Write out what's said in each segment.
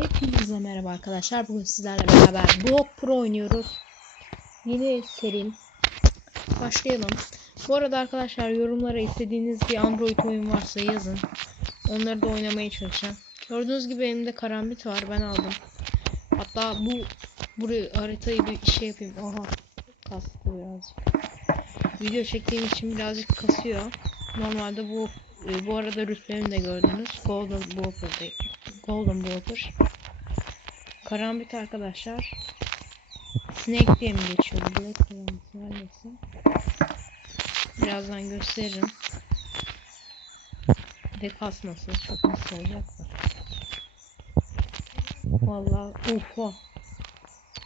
Hepinize merhaba arkadaşlar. Bugün sizlerle beraber Block Pro oynuyoruz. Yeni serim. Başlayalım. Bu arada arkadaşlar yorumlara istediğiniz bir Android oyun varsa yazın. Onları da oynamaya çalışacağım. Gördüğünüz gibi elimde karambit var. Ben aldım. Hatta bu burayı haritayı bir şey yapayım. Aha. Kastı birazcık. Video çektiğim için birazcık kasıyor. Normalde bu e, bu arada rütbemi de gördünüz. Golden Blooper'dayım. Golden Blooper. Karambit arkadaşlar. Snake diye mi geçiyordu? Black Karambit neredeyse. Birazdan gösteririm. De kasması çok nasıl olacak da. Vallahi ufa.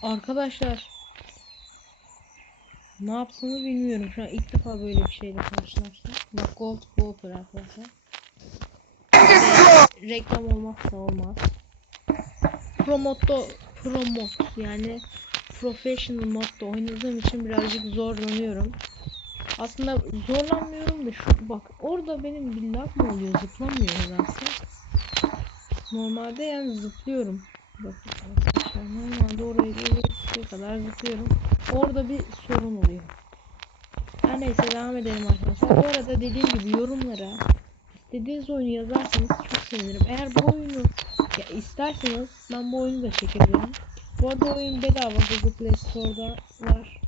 Arkadaşlar ne yaptığımı bilmiyorum. Şu an ilk defa böyle bir şeyle karşılaştım. Bak Gold Blooper arkadaşlar. Reklam olmazsa olmaz. Promoto promot yani professional modda oynadığım için birazcık zorlanıyorum. Aslında zorlanmıyorum da şu bak orada benim bir lag mı oluyor zıplamıyor nedense. Normalde yani zıplıyorum. Bakın arkadaşlar normalde oraya gelene kadar zıplıyorum. Orada bir sorun oluyor. Her neyse devam edelim arkadaşlar. Bu arada dediğim gibi yorumlara istediğiniz oyunu yazarsanız çok sevinirim. Eğer bu oyunu ya isterseniz ben bu oyunu da çekebilirim. Bu arada oyun bedava Google Play Store'da var.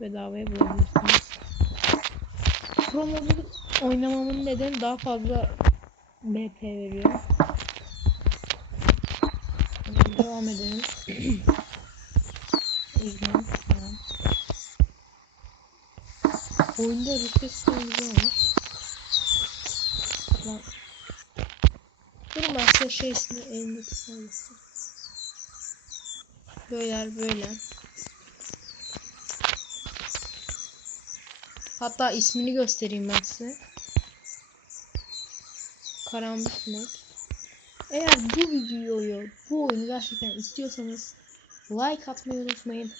Bedavaya bulabilirsiniz. Pro modu oynamamın nedeni daha fazla MP veriyor. Devam edelim. Tamam. Oyunda rütbe sistemi güzel olmuş. Lan. Durun ben size şeysini elimdeki sayısı. Böyle böyle. Hatta ismini göstereyim ben size. Karambit sinek. Eğer bu videoyu, bu oyunu gerçekten istiyorsanız like atmayı unutmayın.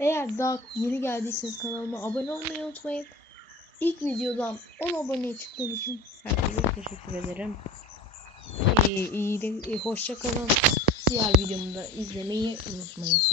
Eğer daha yeni geldiyseniz kanalıma abone olmayı unutmayın. İlk videodan 10 aboneye çıktığım için herkese teşekkür ederim. İyi de, e, hoşça kalın. Diğer videomu da izlemeyi unutmayın.